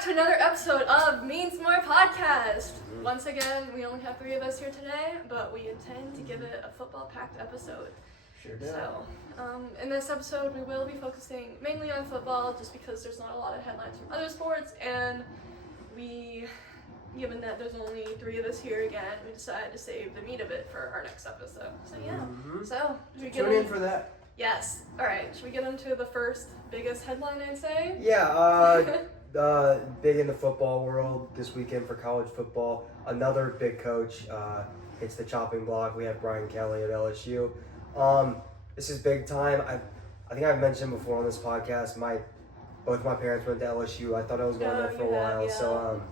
back to another episode of Means More Podcast. Once again, we only have 3 of us here today, but we intend to give it a football-packed episode. Sure do. So, in this episode, we will be focusing mainly on football, just because there's not a lot of headlines from other sports, and given that there's only 3 of us here again, we decided to save the meat of it for our next episode. So yeah. So should we get Tune in for that. Yes. All right. Should we get into the first biggest headline, I'd say? Yeah, big in the football world this weekend for college football. Another big coach hits the chopping block. We have Brian Kelly at LSU. This is big time. I think I've mentioned before on this podcast, both my parents went to LSU. I thought I was going there for a while, so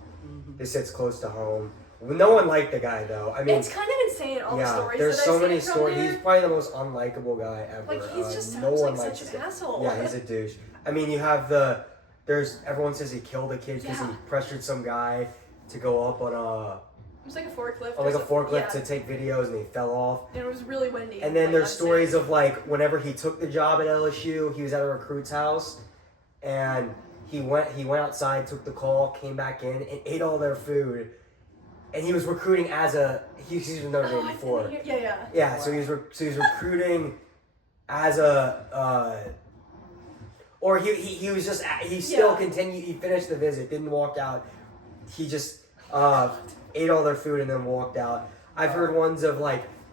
this hits close to home. No one liked the guy, though. I mean, it's kind of insane, all the stories there's that so I've many seen stories. from there. He's probably the most unlikable guy ever. Like, he's just no one like likes such him. an asshole. Yeah, he's a douche. I mean, you have everyone says he killed a kid because he pressured some guy to go up on It was like a forklift. to take videos, and he fell off. And it was really windy. And then there's stories of whenever he took the job at LSU, he was at a recruit's house, and he went outside, took the call, came back in, and ate all their food. And he was recruiting he's in Notre Dame before. Yeah. So he was recruiting as or he was just he still continued. He finished the visit, didn't walk out. He just ate all their food and then walked out. I've heard ones of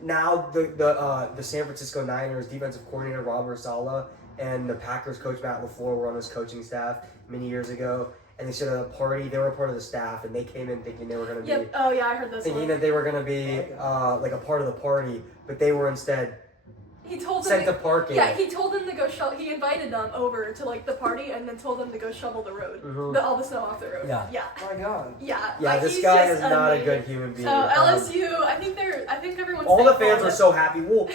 now the San Francisco Niners defensive coordinator Robert Saleh and the Packers coach Matt LaFleur were on his coaching staff many years ago. And they said at a party, they were a part of the staff, and they came in thinking they were going to be... Oh, yeah, I heard this thinking that they were going to be, a part of the party, but they were instead sent to parking. Yeah, he told them to go he invited them over to, the party, and then told them to go shovel the road. All the snow off the road. Yeah. Oh, my God. Yeah. Yeah, this guy is not a good human being. So, LSU, I think everyone's all the fans were so happy. Well,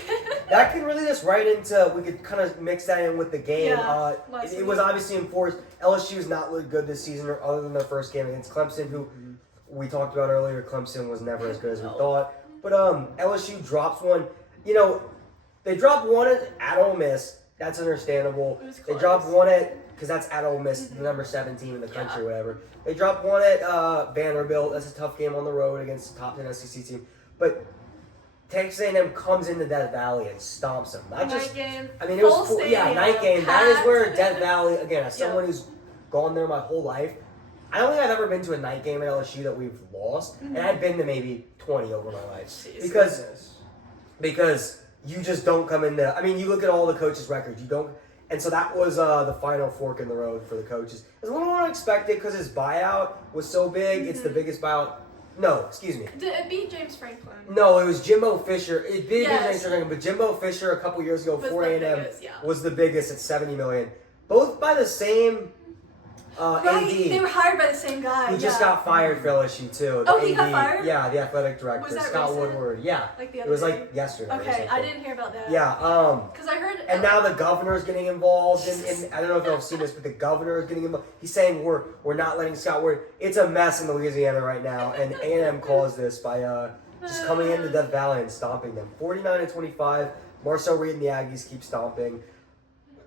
that can really just right into... We could kind of mix that in with the game. Yeah, it was obviously enforced. LSU's not looked good this season, other than their first game against Clemson, who we talked about earlier. Clemson was never as good as we thought. But LSU drops one. They dropped one at Ole Miss. That's understandable. They dropped one because that's at Ole Miss, the number 7 team in the country, whatever. They dropped one at Vanderbilt. That's a tough game on the road against the top 10 SEC team. But Texas A&M comes into Death Valley and stomps them. Night game. I mean, it was night game. That is where Death Valley, again, as someone who's gone there my whole life, I don't think I've ever been to a night game at LSU that we've lost, and I've been to maybe 20 over my life. Because you just don't come into... I mean, you look at all the coaches' records. You don't... And so that was the final fork in the road for the coaches. It was a little unexpected because his buyout was so big. It's the biggest buyout... No, excuse me. Did it beat James Franklin? No, it was Jimbo Fisher. It did beat James Franklin, but Jimbo Fisher a couple years ago for A&M was the biggest at $70 million. Both by the same... Right, AD, they were hired by the same guy. Who just got fired for LSU too. He got fired? Yeah, the athletic director, was that Scott recent? Woodward. Yeah, It was day? Yesterday. Okay, I didn't hear about that. Yeah, because I heard. And now the governor's getting involved, and I don't know if y'all have seen this, but the governor is getting involved. He's saying we're not letting Scott Woodward. It's a mess in Louisiana right now, and A&M caused this by just coming into Death Valley and stomping them. 49-25. Marcel Reed and the Aggies keep stomping.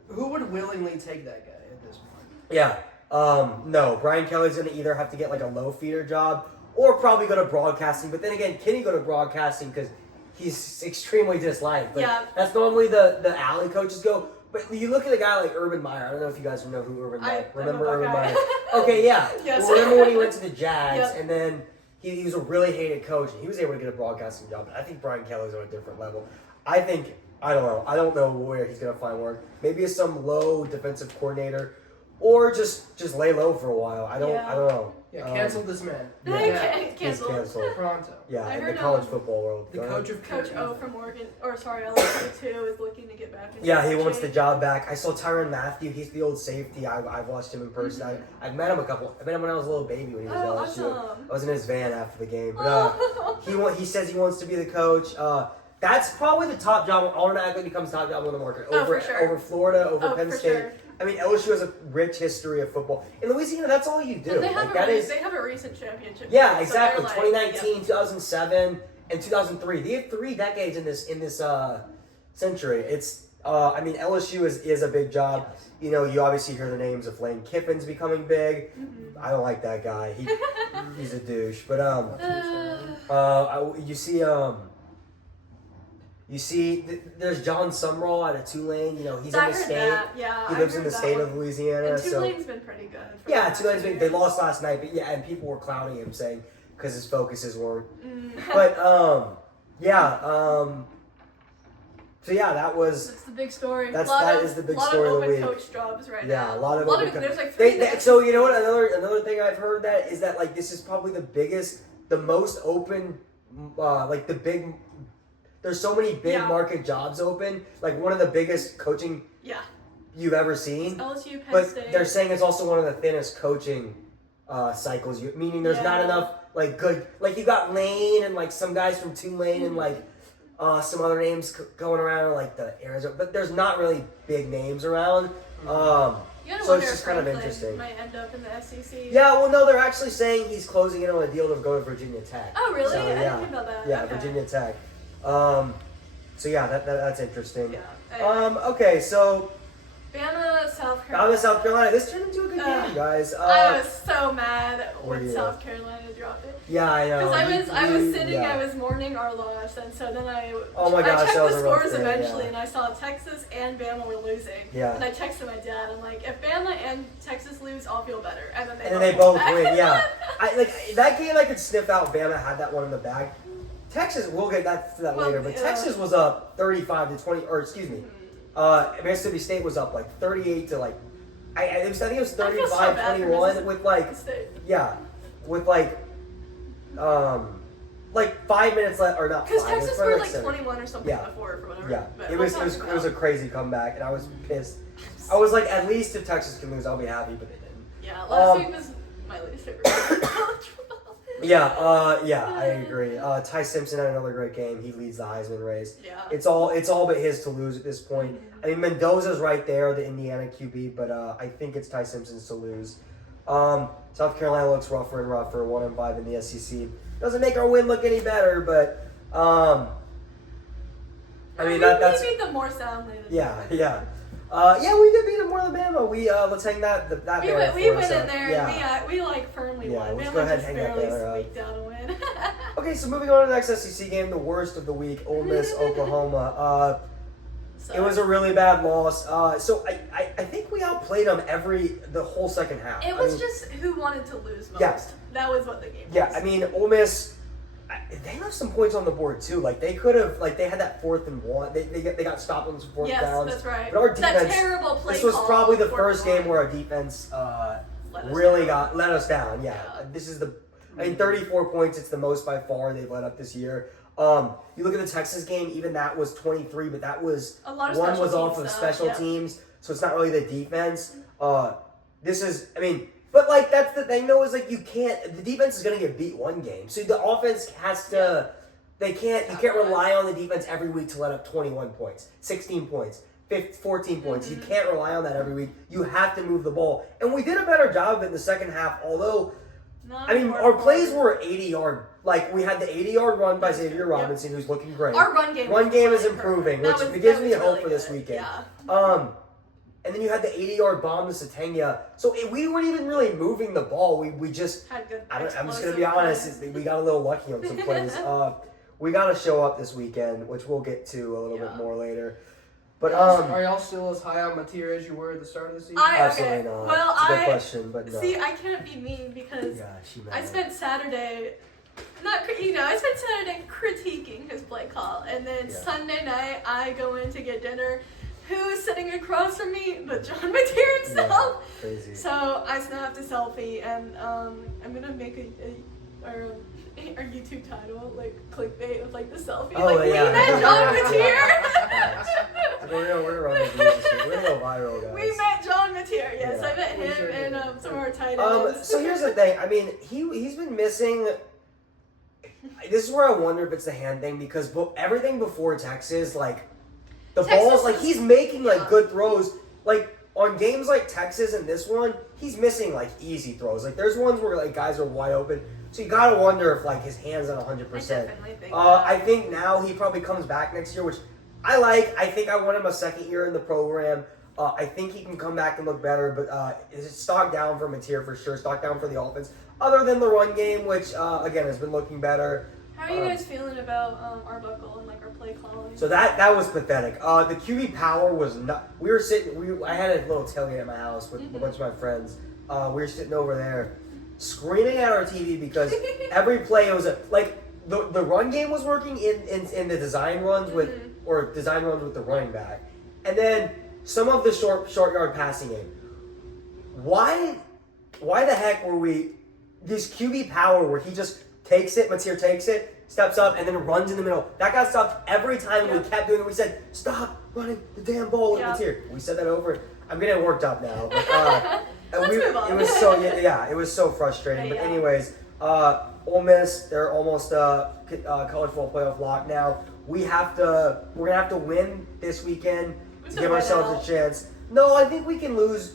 Who would willingly take that guy at this point? Yeah. No, Brian Kelly's going to either have to get a low feeder job or probably go to broadcasting. But then again, can he go to broadcasting because he's extremely disliked? That's normally the alley coaches go. But you look at a guy like Urban Meyer. I don't know if you guys know who Urban Meyer. Remember Urban Meyer? Okay, yeah. Yes. Well, remember when he went to the Jags and then he was a really hated coach and he was able to get a broadcasting job. But I think Brian Kelly's on a different level. I don't know. I don't know where he's going to find work. Maybe as some low defensive coordinator. Or just lay low for a while. I don't know. Yeah, cancel this man. Cancel. Pronto. Yeah, in the college football world. The coach O from Oregon, LSU too, is looking to get back into he wants the job back. I saw Tyrann Mathieu. He's the old safety. I've watched him in person. I've met him I met him when I was a little baby when he was at LSU. Awesome. I was in his van after the game. But he says he wants to be the coach. That's probably the top job. Automatically becomes top job on the market. Over Florida, over Penn State. Sure. I mean, LSU has a rich history of football. In Louisiana, that's all you do. They have a recent championship. Yeah, exactly. 2019, 2007, and 2003. They have 3 decades in this century. I mean, LSU is a big job. Yes. You know, you obviously hear the names of Lane Kiffin's becoming big. Mm-hmm. I don't like that guy. He's a douche. But you see, there's John Sumrall out of Tulane. You know, he's in the state. That, yeah, He lives in the state of Louisiana. And so Tulane's been pretty good. For yeah, the Tulane's last been. They years. lost last night, but yeah, and people were clowning him saying because his focuses weren't. Mm. But so yeah, that was. That's the big story. That is the big story of the week. A lot of open coach jobs right Yeah, now. a lot of open There's like three. So you know what? Another thing I've heard that is that like this is probably the most open, like the big. There's so many big market jobs open. Like one of the biggest coaching you've ever seen. LSU, Penn But State. they're saying it's also one of the thinnest coaching cycles. Meaning there's not enough like good. Like you got Lane and like some guys from Tulane and like. Some other names going around like the Arizona, but there's not really big names around. So it's just kind of interesting. Might end up in the SEC. Yeah, well, no, they're actually saying he's closing in on a deal to go to Virginia Tech. Oh, really? So, I didn't hear about that. Yeah, Okay. Virginia Tech. So yeah, that's interesting. Yeah. Okay, so Bama, South Carolina. South Carolina. This turned into a good game, guys. I was so mad when you? South Carolina dropped it. Yeah, I know. Because I was sitting, yeah. I was mourning our loss, and so then I Oh my gosh, I checked that was the a rough scores day, eventually, yeah. and I saw Texas and Bama were losing. Yeah. And I texted my dad. I'm like, if Bama and Texas lose, I'll feel better. And then they both back. win. Yeah, that game I could sniff out. Bama had that one in the bag. Texas, we'll get to that later, but Texas was up 35-20, or excuse me, Mississippi State was up like 38 to like, I think it was 35-21 with like, like 5 minutes left, or not 5 Because minutes. Texas probably scored like 7. 21 or something before, for whatever. Yeah, But it was a crazy comeback, and I was pissed. I was like, at least if Texas can lose, I'll be happy, but they didn't. Yeah, last week was my least favorite college football. I agree. Ty Simpson had another great game. He leads the Heisman race. Yeah. It's all but his to lose at this point. I mean, Mendoza's right there, the Indiana QB, but I think it's Ty Simpson's to lose. South Carolina looks rougher and rougher, 1-5 in the SEC. Doesn't make our win look any better, but I mean that's we beat them more soundly. Than we did beat them more than Bama. Let's hang that we banner went for us. in there Yeah. and we like firmly won. let's Bama go ahead just and hang that barely banner up. squeaked out a win. Okay, so moving on to the next SEC game, the worst of the week, Ole Miss, Oklahoma. It was a really bad loss. So I think we outplayed them the whole second half. It was just who wanted to lose most. Yeah. That was what the game was. Yeah, I mean, Ole Miss, they left some points on the board too. Like they could have, they had that 4th and 1. They got stopped on some 4th downs. Yes, that's right. But our defense, that terrible play this was call probably the on first 4th and game 1. where our defense Let us down. Yeah, this is 34 points. It's the most by far they've let up this year. You look at the Texas game, even that was 23, but that was a lot of one was special off teams of stuff, special yep. teams, so it's not really the defense. This is, I mean, but like that's the thing though, is like the defense is gonna get beat one game, so the offense has to. You can't rely on the defense every week to let up 21 points, 16 points, 14 points. You can't rely on that every week. You have to move the ball, and we did a better job of it in the second half. Although, our plays were 80-yard. Like we had the 80-yard run by Xavier Robinson, who's looking great. Our run game. Is improving, which gives me hope for this good. weekend. Yeah. And then you had the 80-yard bomb to Satania. So we weren't even really moving the ball. We just Had good I'm just explosive gonna be honest. plays. We got a little lucky on some plays. We got to show up this weekend, which we'll get to a little bit more later. But are y'all still as high on MATEER as you were at the start of the season? Absolutely not. Well, it's a good question, but no. See, I can't be mean because Gosh, I spent Saturday, I spent Saturday critiquing his play call, and then Sunday night I go in to get dinner. Who's sitting across from me but John MATEER himself? Yeah, crazy. So I snapped a selfie, and I'm gonna make our YouTube title like clickbait with like the selfie. Oh, we met John MATEER. We're gonna run this music. We're gonna go viral, guys. We met John MATEER. Yes, Yeah. I met him and some of our tight ends. So here's the thing. I mean, he's been missing. This is where I wonder if it's the hand thing because everything before Texas, like the balls, like he's making like good throws. Like on games like Texas and this one, he's missing like easy throws. Like there's ones where like guys are wide open. So you gotta wonder if like his hands at 100%. I definitely think I think now he probably comes back next year, which I think I want him a second year in the program. I think he can come back and look better, but is stock down for MATEER for sure. Stock down for the offense, other than the run game, which again has been looking better. How are you guys feeling about Arbuckle and like our play calling? So that was pathetic. The QB power was not. We were sitting. I had a little tailgate at my house with a bunch of my friends. We were sitting over there, screaming at our TV because every play was the run game was working in the design runs or design runs with the running back, and then some of the short yard passing game. Why the heck were we this QB power where he just takes it, MATEER takes it, steps up, and then runs in the middle? That got stopped every time. We kept doing it. We said, "Stop running the damn ball with MATEER." We said that over. I'm getting worked up now. But, Move on. It was so it was so frustrating. But anyways, Ole Miss, they're almost college football playoff lock now. We're gonna have to win this weekend to give ourselves a chance. No, I think we can lose.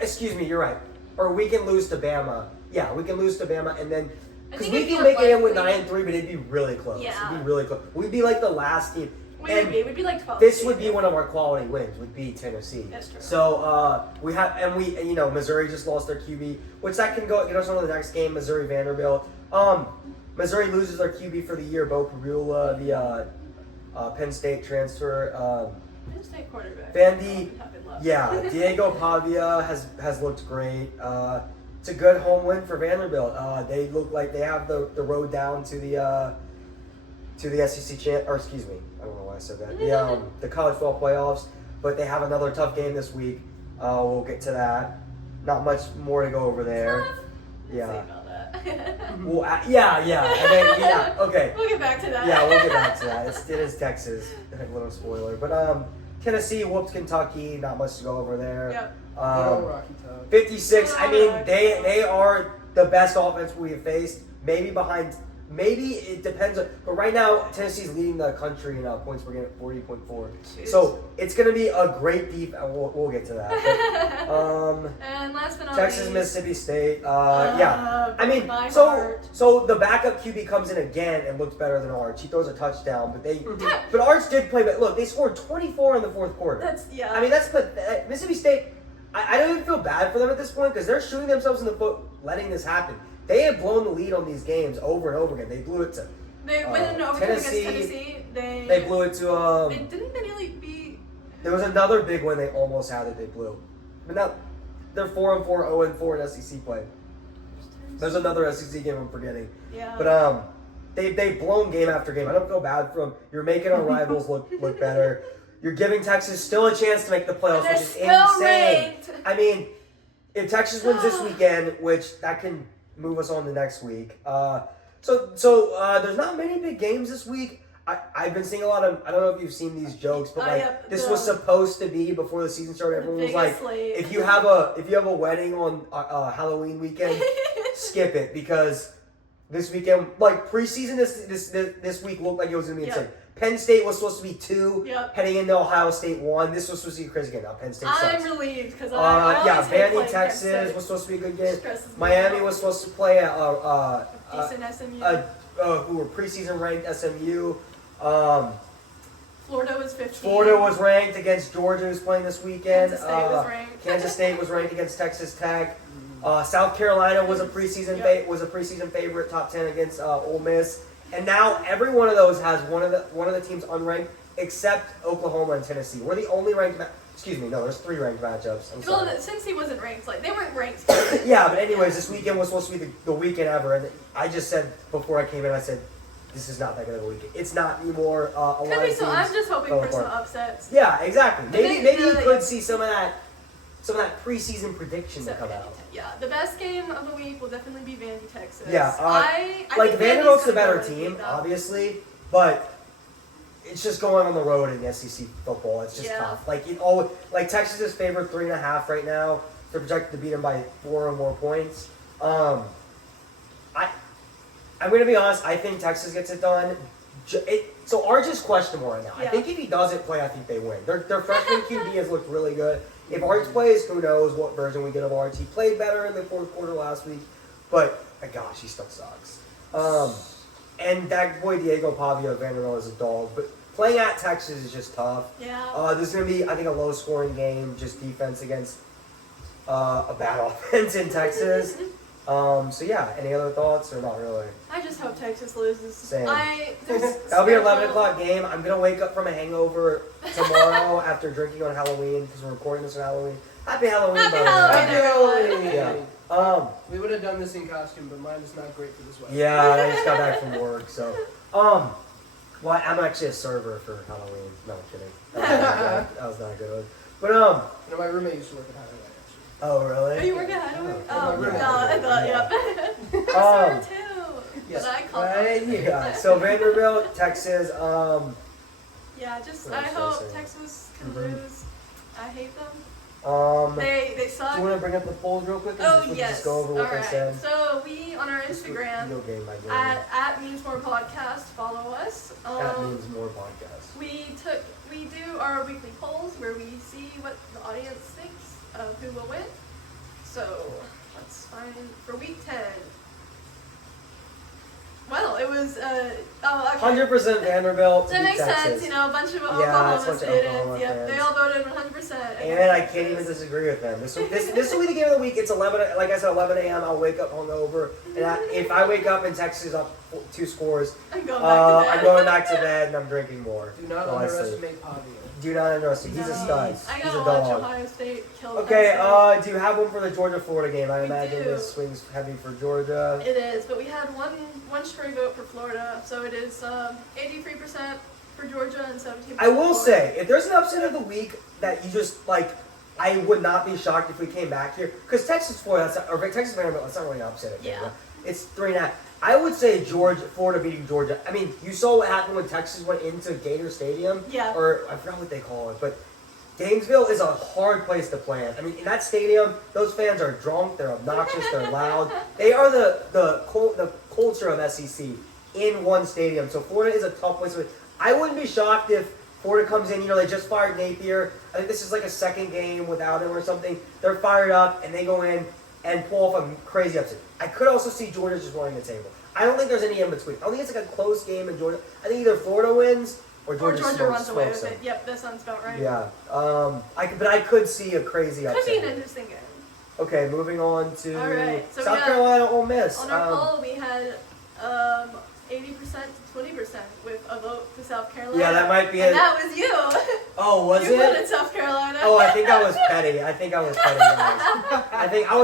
Excuse me, you're right. Or we can lose to Bama. Yeah, we can lose to Bama, and then because we can make it in with 9-3, but it'd be really close. Yeah. It'd be really close. We'd be like the last team. We'd be like 12. This would be one of our quality wins. Would be Tennessee. That's true. So Missouri just lost their QB, which that can get us on to the next game. Missouri Vanderbilt. Missouri loses their QB for the year. Bo Perula, the Penn State transfer. Penn State quarterback. Diego Pavia has looked great. It's a good home win for Vanderbilt. They look like they have the road down to the SEC or excuse me, I don't know why I said that. The college football playoffs, but they have another tough game this week. We'll get to that. Not much more to go over there. Yeah. Well, and then, okay. We'll get back to that. Yeah, we'll get back to that. It is Texas. A little spoiler, but Tennessee whooped Kentucky. Not much to go over there. Yep. Rocky Top. 56. I mean, they are the best offense we have faced. Maybe it depends. But right now, Tennessee's leading the country in points per game at 40.4. So it's going to be a great defense. We'll get to that. But, and last but not Texas, least, Mississippi State. I mean, so the backup QB comes in again and looks better than Arch. He throws a touchdown, but Arch did play. But look, they scored 24 in the fourth quarter. I mean, Mississippi State. I don't even feel bad for them at this point because they're shooting themselves in the foot, letting this happen. They have blown the lead on these games over and over again. They blew it to Tennessee. They blew it to. Didn't they nearly beat? There was another big one they almost had that they blew, but now they're 4-4, 0-4 in SEC play. There's another SEC game I'm forgetting. Yeah. But they've blown game after game. I don't feel bad for them. You're making our rivals look better. You're giving Texas still a chance to make the playoffs, which is insane. Ranked. I mean, if Texas wins this weekend, which that can move us on to next week. So there's not many big games this week. I've been seeing a lot of. I don't know if you've seen these jokes, but this was supposed to be before the season started. Everyone was like, if you have a wedding on Halloween weekend, skip it because this weekend, like preseason, this week looked like it was gonna be insane. Penn State was supposed to be 2, heading into Ohio State 1. This was supposed to be a crazy game. Now Penn State sucks. I'm relieved because Vandy, Texas was supposed to be a good game. Miami was supposed to play decent SMU. Who were preseason ranked SMU. Florida was 15. Florida was ranked against Georgia, who's playing this weekend. Kansas State was ranked. Kansas State was ranked against Texas Tech. South Carolina was a preseason favorite, top 10 against Ole Miss. And now every one of those has one of the teams unranked except Oklahoma and Tennessee. We're the only ranked. There's 3 ranked matchups. Well, since he wasn't ranked, they weren't ranked. Yeah, but anyways, this weekend was supposed to be the weekend ever, and I just said before I came in, I said, this is not that good of a weekend. It's not anymore. Could be so. I'm just hoping for some upsets. Yeah, exactly. Maybe you could see some of that preseason prediction to come out. Yeah, the best game of the week will definitely be Vandy, Texas. Yeah, I like Vanderbilt's the better team, obviously, but it's just going on the road in SEC football. It's just tough. Like Texas is favored 3.5 right now. They're projected to beat them by 4 or more points. I'm going to be honest. I think Texas gets it done. So Arch is questionable right now. I think if he doesn't play, I think they win. Their freshman QB has looked really good. If Arch plays, who knows what version we get of Arch. He played better in the fourth quarter last week, but my gosh, he still sucks. And that boy Diego Pavia of Vanderbilt is a dog. But playing at Texas is just tough. Yeah. This is going to be, I think, a low-scoring game, just defense against a bad offense in Texas. So yeah, any other thoughts or not really? I just hope Texas loses. Same. There's That'll be an 11 o'clock game. I'm going to wake up from a hangover tomorrow after drinking on Halloween because we're recording this on Halloween. Happy Halloween, Happy by the way. Halloween. Happy Halloween. Yeah. We would have done this in costume, but mine is not great for this weather. Yeah, I just got back from work, so. Well, I'm actually a server for Halloween. No, I'm kidding. That was not a good one. But, No, my roommate used to work at Highway, actually. Oh, really? Are you working at Halloween? Oh, Oh, yeah. no, I thought, yep. Um, I serve too. Yes. But I call them. yeah, so Vanderbilt, Texas, Yeah, just, What I else did I hope say? Texas can Mhm. lose. I hate them. do They suck. you want to bring up the polls real quick? Oh, we can yes. just go over what they Alright. said. So, we, on our Instagram, Video game by game. at Means More Podcast, follow us. That means more podcasts. We do our weekly polls where we see what the audience thinks of who will win. So let's find for week 10. Well, it was okay. 100% Vanderbilt. That makes Texas. sense, you know, a bunch of Yeah, Oklahoma it's a bunch of students. Oklahoma Yep, fans. they all voted 100%. And I can't even disagree with them. This will be the game of the week. It's 11. Like I said, 11 a.m. I'll wake up hungover, and if I wake up and Texas is up 2 scores, I'm going back to bed. I'm going back to bed and I'm drinking more. Do not while I sleep. underestimate Pavia. Do not underestimate. He's a stud. I He's gotta a watch dog. Ohio State kill Okay, Penn do you have one for the Georgia-Florida game? I We imagine do. this swings heavy for Georgia. State. It is, but we had one stray vote for Florida, so it is 83% for Georgia and 17%. I will for say, if there's an upset of the week that you just, like, I would not be shocked if we came back here. Because Texas-Florida, or Texas Vanderbilt, that's not really an upset. Yeah. It's 3.5. I would say Florida beating Georgia. I mean, you saw what happened when Texas went into Gator Stadium. Yeah. Or, I forgot what they call it, but Gainesville is a hard place to play in. I mean, in that stadium, those fans are drunk, they're obnoxious, they're loud. They are the culture of SEC in one stadium. So Florida is a tough place to play. I wouldn't be shocked if Florida comes in, they just fired Napier. I think this is like a second game without him or something. They're fired up and they go in and pull off a crazy upset. I could also see Georgia just running the table. I don't think there's any in between. I don't think it's like a close game in Georgia. I think either Florida wins or Georgia runs away with them. it. Yep, that sounds about right. Yeah. But I could see a crazy upset. Could be an interesting game. Okay, moving on to All right, so we South got- Carolina Ole Miss. On our poll, we had 80% to 20% with a vote to South Carolina. Yeah, that might be and it. that was you. Oh, was you it? voted South Carolina. Oh, I think I was petty. Guys. I think I was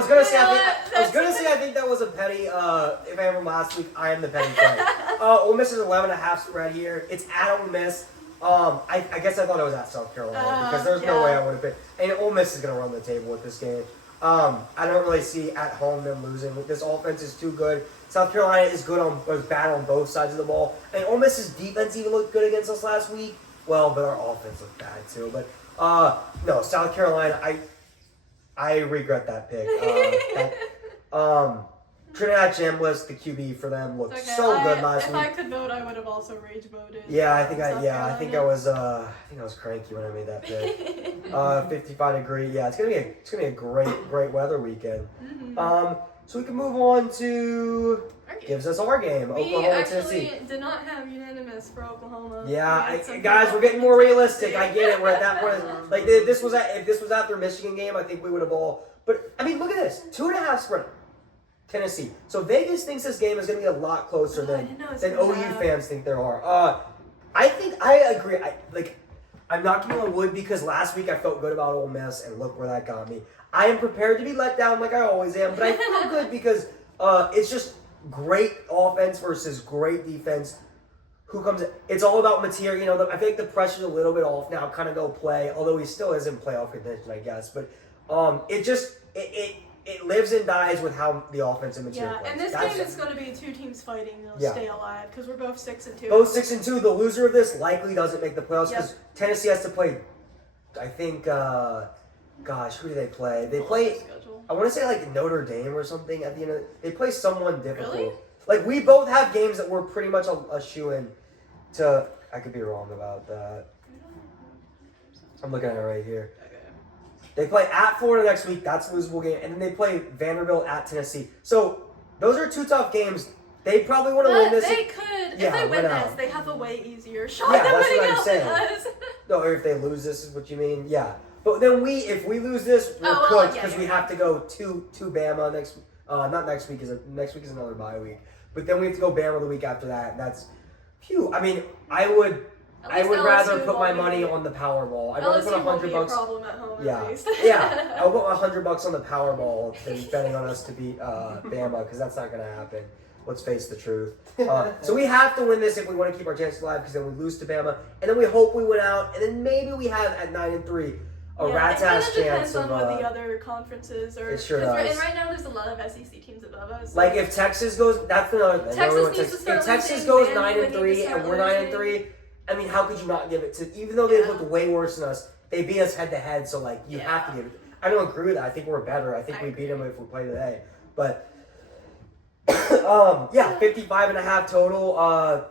gonna say. You know I think that was a petty. If I remember last week, I am the petty player. Ole Miss is 11.5 spread here. It's at Ole Miss. I guess I thought it was at South Carolina because there's no yeah. way I would have been. And Ole Miss is gonna run the table with this game. I don't really see at home them losing. This offense is too good. South Carolina is was bad on both sides of the ball. And Ole Miss's defense even looked good against us last week. Well, but our offense looked bad too. But no, South Carolina. I regret that pick. Trinidad Chambliss, the QB for them, looked Okay, so good last if week. I could vote, I would have also rage voted. Yeah, I think South I think I Carolina. was cranky when I made that pick. 55 degree. Yeah, it's gonna be a great weather weekend. Mhm. So we can move on to Okay. gives us our game, We Oklahoma actually Tennessee. did not have unanimous for Oklahoma. Yeah, We had some guys, people we're getting more in realistic. Tennessee. I get it. We're at that point. Like if this was after Michigan game, I think we would have all. But I mean, look at this, 2.5 spread. Tennessee. So Vegas thinks this game is going to be a lot closer I than didn't know it was OU gonna have- fans think there are. I think I agree. I'm knocking on wood because last week I felt good about Ole Miss, and look where that got me. I am prepared to be let down like I always am, but I feel good because it's just great offense versus great defense. Who comes in? It's all about MATEER. I feel like the pressure's a little bit off now. Kind of go play, although he still is in playoff contention, I guess. But it lives and dies with how the offense and MATEER Yeah, plays. and this That's game it. is going to be 2 teams fighting to Yeah. stay alive because we're both 6-2. Both 6-2. The loser of this likely doesn't make the playoffs because Tennessee has to play. I think. Who do they play? They play. Schedule. I want to say like Notre Dame or something at the end of. They play someone difficult. Really? Like we both have games that we're pretty much a shoe-in to. I could be wrong about that. I'm looking at it right here. They play at Florida next week. That's a losable game. And then they play Vanderbilt at Tennessee. So those are 2 tough games. They probably want to win But this. they could if Yeah, they win win this, out. they have a way easier shot Yeah, than that's winning what I'm out saying. than us. No, or if they lose this is what you mean. Yeah, but then if we lose this, we're Oh, well, cooked yeah, because we yeah. have to go to Bama next. Not next week next week is another bye week. But then we have to go Bama the week after that. And that's, phew. I mean, I would rather LSU put my won't money be- on the Powerball. I'd rather put LSU won't be a $100. problem at home Yeah, at least. yeah. I'll put $100 on the Powerball than betting on us to beat Bama because that's not going to happen. Let's face the truth. So we have to win this if we want to keep our chances alive because then we lose to Bama and then we hope we win out and then maybe we have at 9-3 a rat's ass It chance depends of. on what the other conferences are. It sure 'cause does. And right now there's a lot of SEC teams above us. Like if Texas goes, that's another thing. Texas Everyone needs to start if Texas losing, goes and 9-3 we need to and start we're 9-3, I mean, how could you not give it to? Even though they Yeah. looked way worse than us, they beat us head to head. So like, you have to give it. I don't agree with that. I think we're better. I think we beat them if we play today. But yeah, 55.5 total.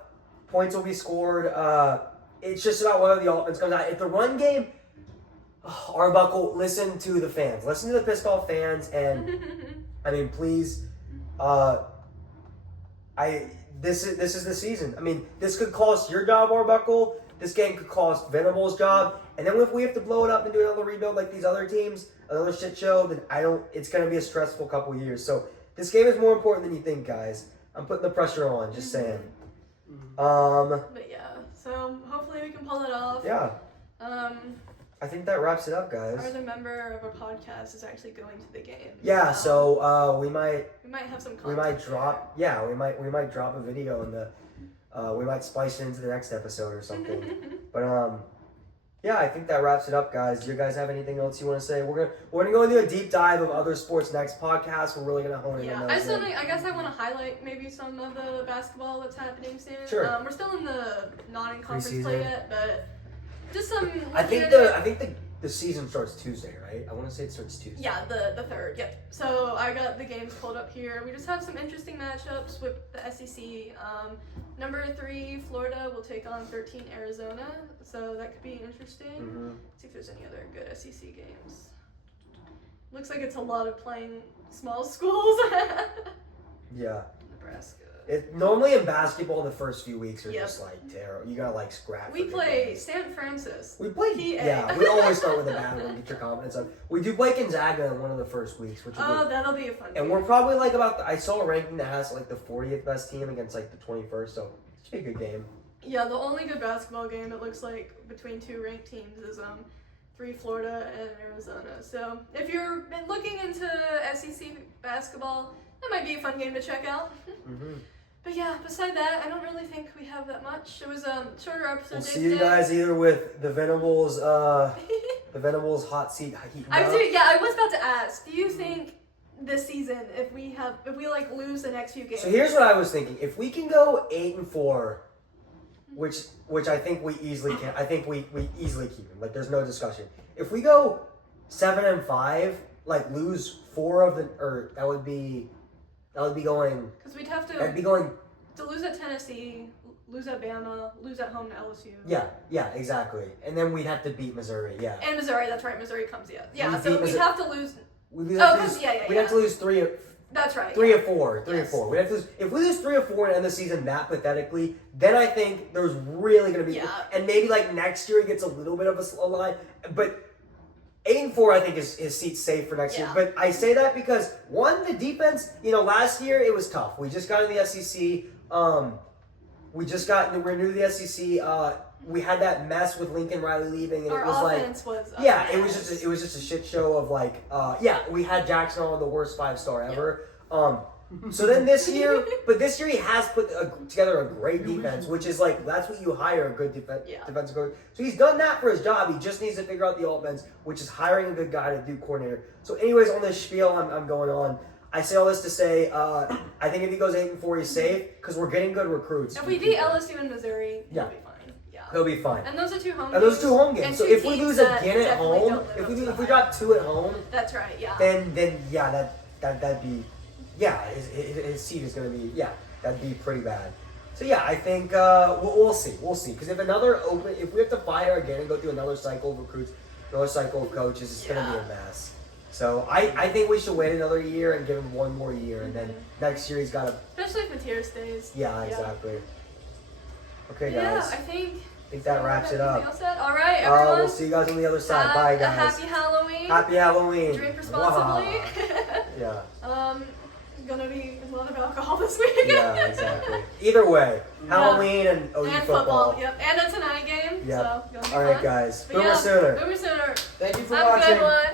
Points will be scored. It's just about whether the offense comes out. If the run game, Arbuckle, listen to the fans. Listen to the pissed off fans, and I mean, please. This is the season. I mean, this could cost your job, Arbuckle. This game could cost Venables' job, and then if we have to blow it up and do another rebuild like these other teams, another shit show, then it's going to be a stressful couple years. So this game is more important than you think, guys. I'm putting the pressure on. Just saying. But yeah, so hopefully we can pull it off. Yeah. I think that wraps it up, guys. Our other member of our podcast is actually going to the game. Yeah, so we might have some content. we might drop we might drop a video in the we might splice it into the next episode or something. But yeah, I think that wraps it up, guys. Do you guys have anything else you want to say? We're gonna go into a deep dive of other sports next podcast. We're really gonna hone in on those. I guess I want to highlight maybe some of the basketball that's happening soon. Sure. We're still in the non-conference Preseason. play yet, but just some. I think the season starts Tuesday, right? I want to say it starts Tuesday. Yeah, the third. Yep. So I got the games pulled up here. We just have some interesting matchups with the SEC. Number 3, Florida will take on 13 Arizona. So that could be interesting. Mm-hmm. See if there's any other good SEC games. Looks like it's a lot of playing small schools. Yeah. Nebraska. Normally in basketball, the first few weeks are Yep. just like terrible. You gotta like scrap. We for good play games. San Francis. We play. PA. Yeah, we always start with a bad one. Get your confidence up. We do play Gonzaga in one of the first weeks, which. Oh, that'll be a fun game. And we're probably like I saw a ranking that has like the 40th best team against like the 21st, so it should be a good game. Yeah, the only good basketball game it looks like between two ranked teams is 3 Florida and Arizona. So if you're looking into SEC basketball, that might be a fun game to check out. Mm-hmm. But yeah, beside that, I don't really think we have that much. It was a shorter episode. We'll see you guys either with the Venables hot seat heating up. I was about to ask. Do you think this season, if we like lose the next few games? So here's what I was thinking: if we can go 8-4, which I think we easily can. I think we easily keep him. Like there's no discussion. If we go 7-5, like lose 4 of the, or that would be going. Because we'd have That'd be going. to lose at Tennessee, lose at Bama, lose at home to LSU. Yeah, exactly. And then we'd have to beat Missouri. Yeah. And Missouri, that's right. Missouri comes yet. Yeah, We so beat we'd Missouri. have to lose. We'd have to lose 3. That's right. 3 yeah. or 4. 3 or 4. We'd have to lose, if we lose 3 or 4 and end the season that pathetically, then I think there's really going to be. Yeah. And maybe like next year it gets a little bit of a slow line. But 8-4 I think is seats safe for next year. Yeah. But I say that because, one, the defense, last year it was tough. We just got in the SEC. We're new to the SEC. We had that mess with Lincoln Riley leaving, and Our it was offense was. it was just a shit show of like, we had Jackson on the worst 5-star ever. So then this year he has put together a great defense, which is like, that's what you hire a good defensive coach. So he's done that for his job. He just needs to figure out the offense, which is hiring a good guy to do coordinator. So anyways, on this spiel I'm going on, I say all this to say, I think if he goes 8-4, he's safe because we're getting good recruits. If we beat LSU and Missouri, Yeah. he'll be fine. Yeah. He'll be fine. And those are 2 home games. And those are 2 home games. And So 2 if we teams lose that again at definitely home, don't live up to if we the drop 2 at home, That's right. Yeah. then that'd be, his seat is going to be, that'd be pretty bad. So I think we'll see because if we have to fire again and go through another cycle of recruits, another cycle of coaches, it's going to be a mess. So I think we should wait another year and give him one more year, and then next year he's got to. Especially if MATEER stays. Yeah, exactly. Okay, Yeah, guys. I think that wraps it up. All right, everyone. We'll see you guys on the other side. Have Bye, a guys. happy Halloween. Happy Halloween. Drink responsibly. Yeah. Gonna be a lot of alcohol this week. Yeah, exactly. Either way, Halloween and OU and football. Yep, and a tonight game. Yep. So, gonna be All right, fun. guys. But Boomer yeah, Sooner. Boomer Sooner. Thank you for Have watching. a good one.